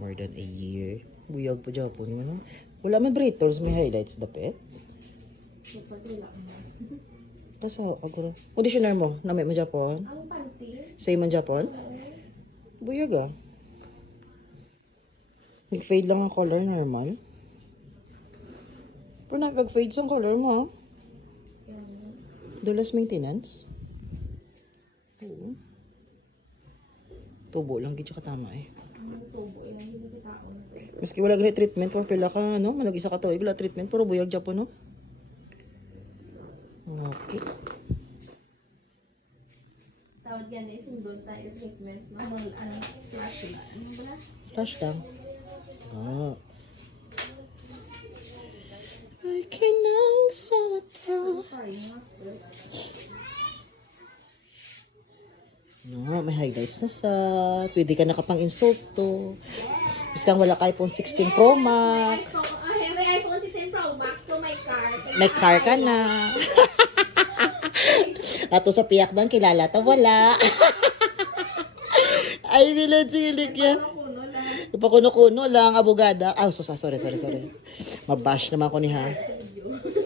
More than a year. Buyag pa Japon mo, no? Wala man breaters, may highlights dapit. Pasaw ka guro. Auditioner mo, namay mo Japon? Ang panty. Say man Japon? Buyag ah. Nag-fade lang ang color, normal. Pero nag-fade sa color mo, ah. Dulas maintenance? Oo. Tubo lang, gito katama eh. Tubo, yan yung taon. Maski wala ganit treatment, pero pila ka, no? Malag isa ka to, wala treatment, pero buyag Japon, no? Okay. Tawad yan eh, sundon tayo treatment. Mahal, flash lang. Ano ba? Flash lang. Ah. I cannot summer down. Sorry, master. No, may highlights na sa. Pwede ka nakapang-insult to. Bis kang wala ka iPhone 16 Pro Max. May iPhone 16 Pro Max to my car. May car ka na. Ato sa piyak doon, kilala to, wala. Ay, bilad silik yan. Kuno lang. Ipakuno-kuno lang, abogada. Ah, sorry. Mabash naman ko ni ha. Sa video.